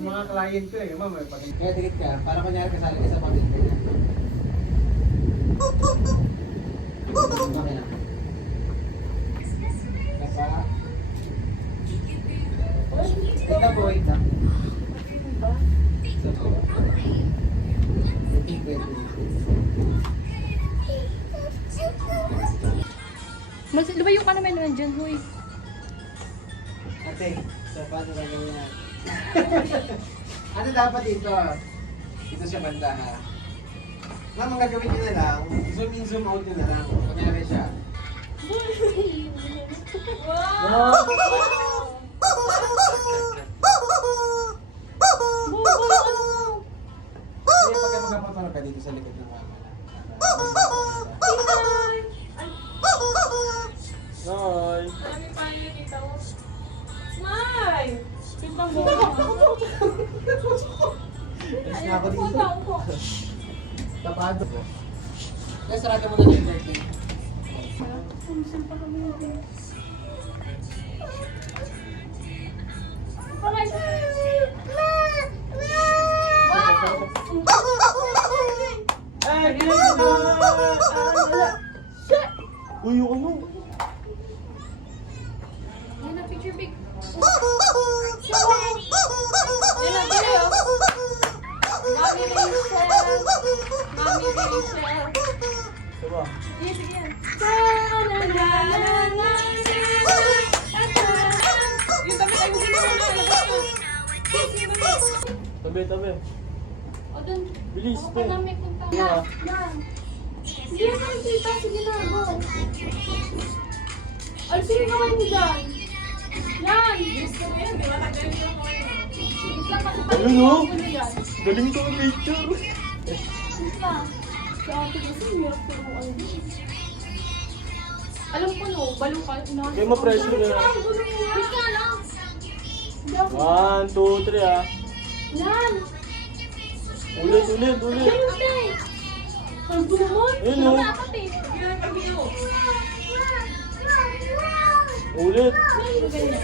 Yung mga client ko eh, ma'am, pag Kaya dikit ka, para kunyari kasali ka sa pamilya niya. Okay na. Kapa. Ito po, ito. Ito po. Mas, lumayo ka naman nandyan, huy. Ate, so paano gagawin yan? Ano dapat dito? Dito sa banda ha. Ma'am, ang gagawin nyo na lang, zoom in, zoom out nyo na lang. Kunyari siya. Wow! Hindi, pagka magpapatulog ka dito sa likod ng camera. Hi! Marami pa yung kita mo. Smile! Pintang mo. Alis na ako dito. Punta ko. Tapado ko. Kaya sarado mo na yung birthday. Ay, uy, ano? Yan na, picture big. Yan na, pili oh. Mami Rachel. Mami Rachel. Diba? Sige, sige yan. Yung damit ayusin mo na. Tabi, tabi. O dun. Bilis, Ako te. pa namin punta. Yeah. Yan. Sige na, tita. Sige na, go. Ay, sige naman mo dyan. Yan. Gusto mo yan, di ba? Tagayin ko ako yun. Sige lang, makapagin Ayun, oh. ko na yan. Galing ko ang nature. Sige lang. Sa atin kasi, hirap ko mo ano. Alam ko no, balo ka. Kaya ma-pressure na. Wait ka lang. Hindi ako. 1, 2, 3 ah. Yan. Ulit, ulit, ulit. Ayun, te. Ang gumon. Ayun, oh. Dapat eh. Yan, pag-iyo. Ulit. Yan, ganyan.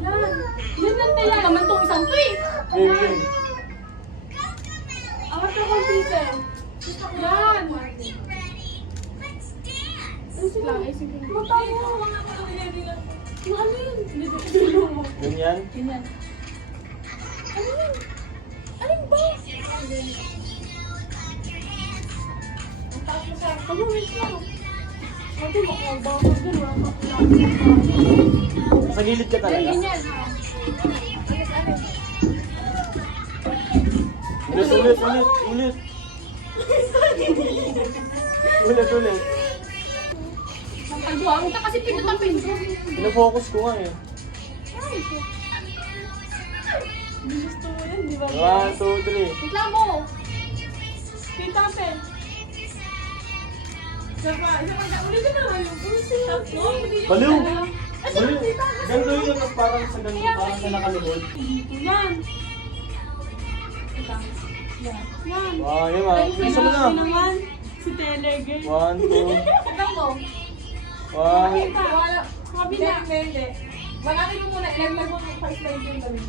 Yan. Yan lang tayo naman tong isang to eh. Game, game. Angat ka computer. Yan. Ayusin lang, ayusin lang. Matawa. Yung ano yun? Hindi ko tulong mo. Ganyan. Ganyan. Ano yun? Alin ba? Ang taas mo sa... Ano, wait lang. Ate, makabakot dun. Wala ka Sa gilid ka talaga. Ganyan. Ulit, ulit, ulit, ulit. Ulit, ulit. Ang buwang ka kasi pinot ang pinto. Pina-focus ko nga eh. Gusto mo yan, di ba? 1, 2, 3. Reklamo! Tita Pen. Isa pa na. Ulitin naman yung puso. Tatlo? Baliw! Ay, Baliw! tita. Ganito yun, tapos parang sa ganito, parang sa nakalimod. Dito yan. Tita. Yan. Yan. Wow, yun ah. Bisa mo na. naman. Si Telegay. 1, 2, Ikaw mo. 1. Wala. Sabi na. Hindi. Malaki mo muna. Ilaglag mo ng first line yung gawin.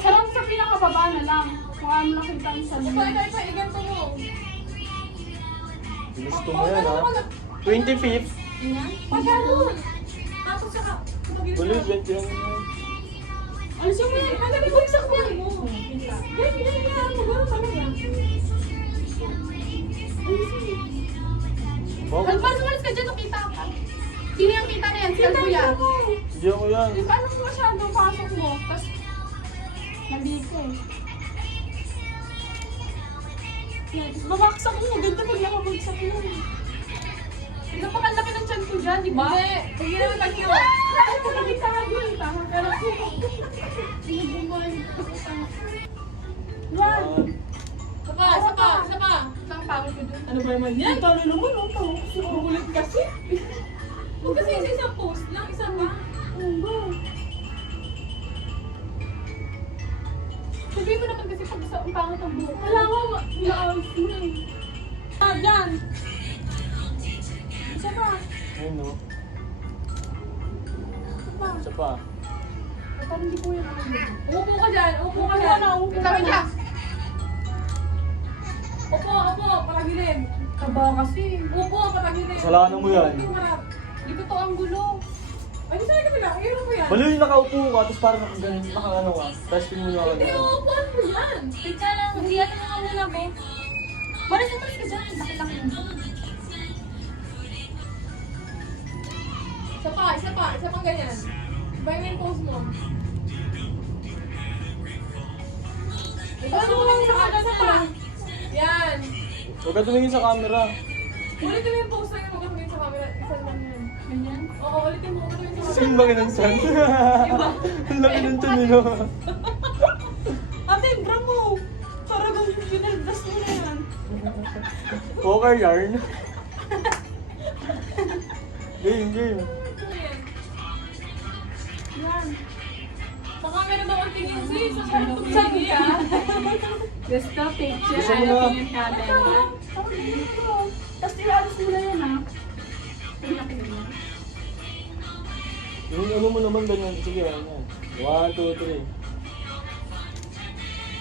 Sarap sa pinakababa na lang. Kung ano nakita ang Ito, sabi. iganto mo. Gusto mo yan ah. 25th. Pagkano? Tapos saka, Baliw, 20 lang. Alisin mo yan. Ang gabi ko isang yan. Ganyan, magano talaga. Wow, Mas ka dyan, nakita ka. Sino yung kita na yan? Si Kuya. hindi ako yan. Di ba anong masyado pasok mo? Tapos, mali ko eh. Yan, babaksak mo. Ganda pag nakabagsak mo. Napakalaki ng tiyan ko dyan, di ba? Hindi. Sige naman pag-iyo. Ay, ko nakita ka dyan. Tama, pero hindi bumalik. Yan. Isa pa. Ang pangit ko dun. Ano ba naman yan? Talo naman, oh. Ulit kasi. Huwag kasi isa-isang post lang, isa pa. Sabihin mo naman kasi pag ang pangit ang buhok. Wala nga, maayos mo eh. Ah, dyan. Isa pa. Ayun no. Isa pa. Isa pa. Parang hindi ko yan ako dito. Umupo ka dyan, umupo ka dyan. Itabi niya. Upo, patagilid. Kaba kasi. Upo, patagilid. Kasalanan mo yan. Hindi marap. Hindi ko to ang gulo. Ay, saan ka pala? Ayun mo yan. Baliw yung nakaupo ka, tapos parang nakakano ka. Tapos tingin mo na Hindi, uupuan mo yan. Pizza lang. Hindi yan nga muna, be. Maris ka dyan. Bakit lang yun? Isa pang ganyan. Iba yung pose mo. Ano lang sa Isa. Yan. Huwag ka tumingin sa camera. Ulitin mo yung pose na yun, huwag ka tumingin sa camera. Isa lang yan. Ganyan. Oo, ulitin mo, huwag ka tumingin sa Saan camera. ba ganun san? Ang laki ng tunino. Ate, bra mo. Parang pinaldas mo na yan. Poker yarn. Game. Yan. Yan. Sa camera daw ang tingin, sis. Sa camera daw Saan tingin. ka? Gusto picture. Gusto mo na. Tingin camera. Tapos ilalis mo na yan, ha? Yung ano mo naman ganyan. Sige, ano yan. 1, 2, 3.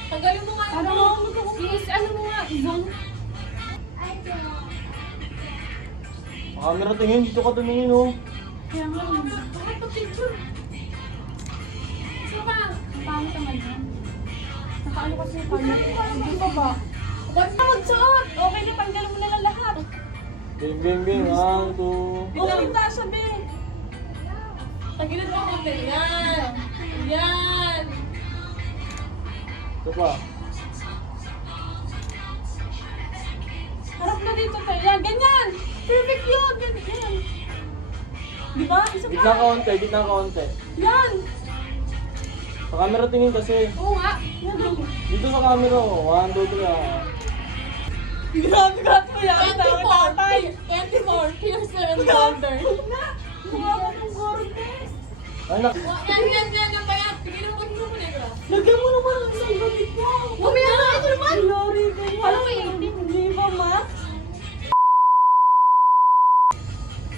Tanggalin mo nga yung Ano blue. mo? Is, ano mo nga? Zoom? Camera tingin, dito ka tumingin oh. Kaya nga. Bakit pa picture? Isa pa. Pangit naman yan. Nakaano kasi yung camera. Hindi pa ba? Huwag na magsuot. Okay na, tanggal mo na lang lahat. Game. 1, 2. Okay, taas siya, be. Tagilid mo konti. Yan. Yan. Ito pa. Harap na dito tayo. Yan, ganyan. Perfect yun. Ganyan. Di ba? Isa Gitna pa. ka konti. Yan. Sa camera tingin kasi. Oo nga. Yan. Dito sa camera oh. 1, 2, 3 ah. Grabe ka po yan. 24. Here's the shoulder. Grabe ng gorgeous. Ay, nak. Yan. Yung bayat. Tignan mo mo negra. Lagyan mo naman ang isang gamit mo. Mamaya na. Ito naman. Glory ka yan. Alam mo, Hindi ba, ma?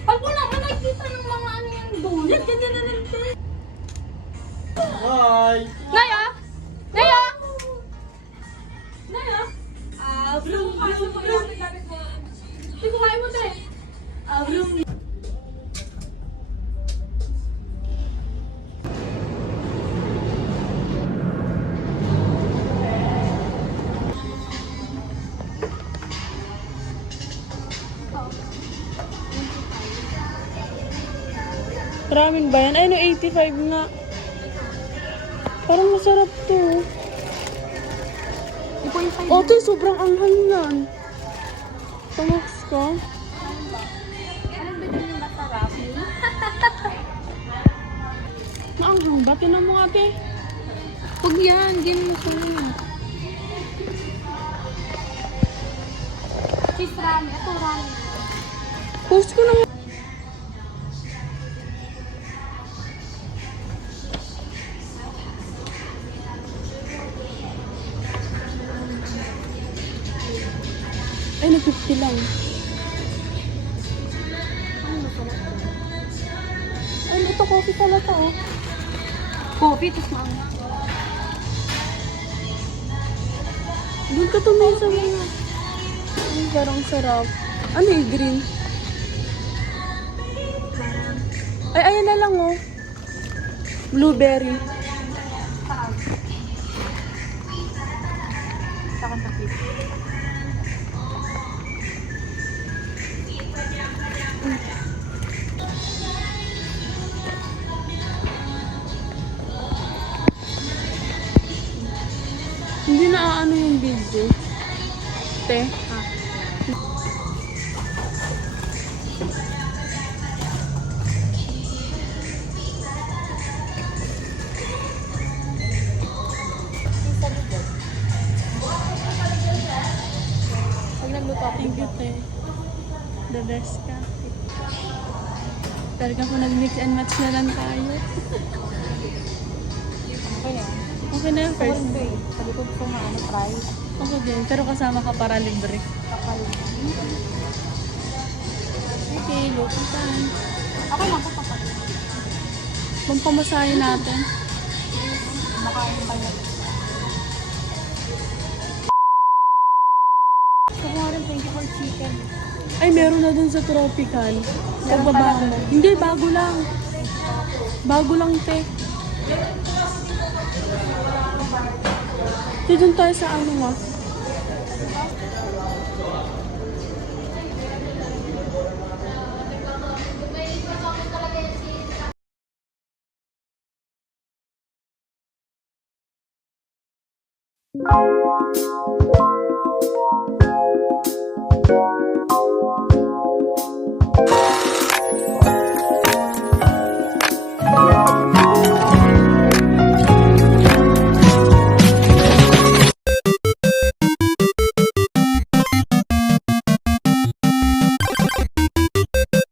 Pag wala ka nakikita ng mga ano yan doon. Yan, ganyan na lang, te. Hi! Naya! Naya! Naya? Blue. Hindi ko kaya mo, te. Blue. Ramen ba yan? Ay, no, 85 nga. Parang masarap to. Ate, sobrang anghang yan. Tamax ka? Anong bilhin yung masarap? Naanghang ba? Tinan mo ate. Huwag yan. Game mo ko. Cheese ramen. Ito ramen. Post ko naman. Ay, nag-50 lang. Ay, ito coffee pala to. Oh. Coffee, tapos maang. Doon ka tumingin sa mga. Ay, parang sarap. Ano yung green? Ay, ayan na lang oh. Blueberry. Saka sa fish. Hindi na aano yung video. Te. Pag nagluto ako, Thank you, te. The best ka. Talaga po nag-mix and match na lang tayo. Okay na yung first day. sa likod ko nga, ano, fry. Ako din, pero kasama ka para libre. Kapal. Okay, go time. Ako lang, kapal. Pampamasahe natin. Kumakain pa niya. Gusto ko nga rin, thank you for chicken. Ay, meron na dun sa tropical. Sa baba mo. Hindi, bago lang. Bago lang, te. Te, dun tayo sa ano nga. Thank you.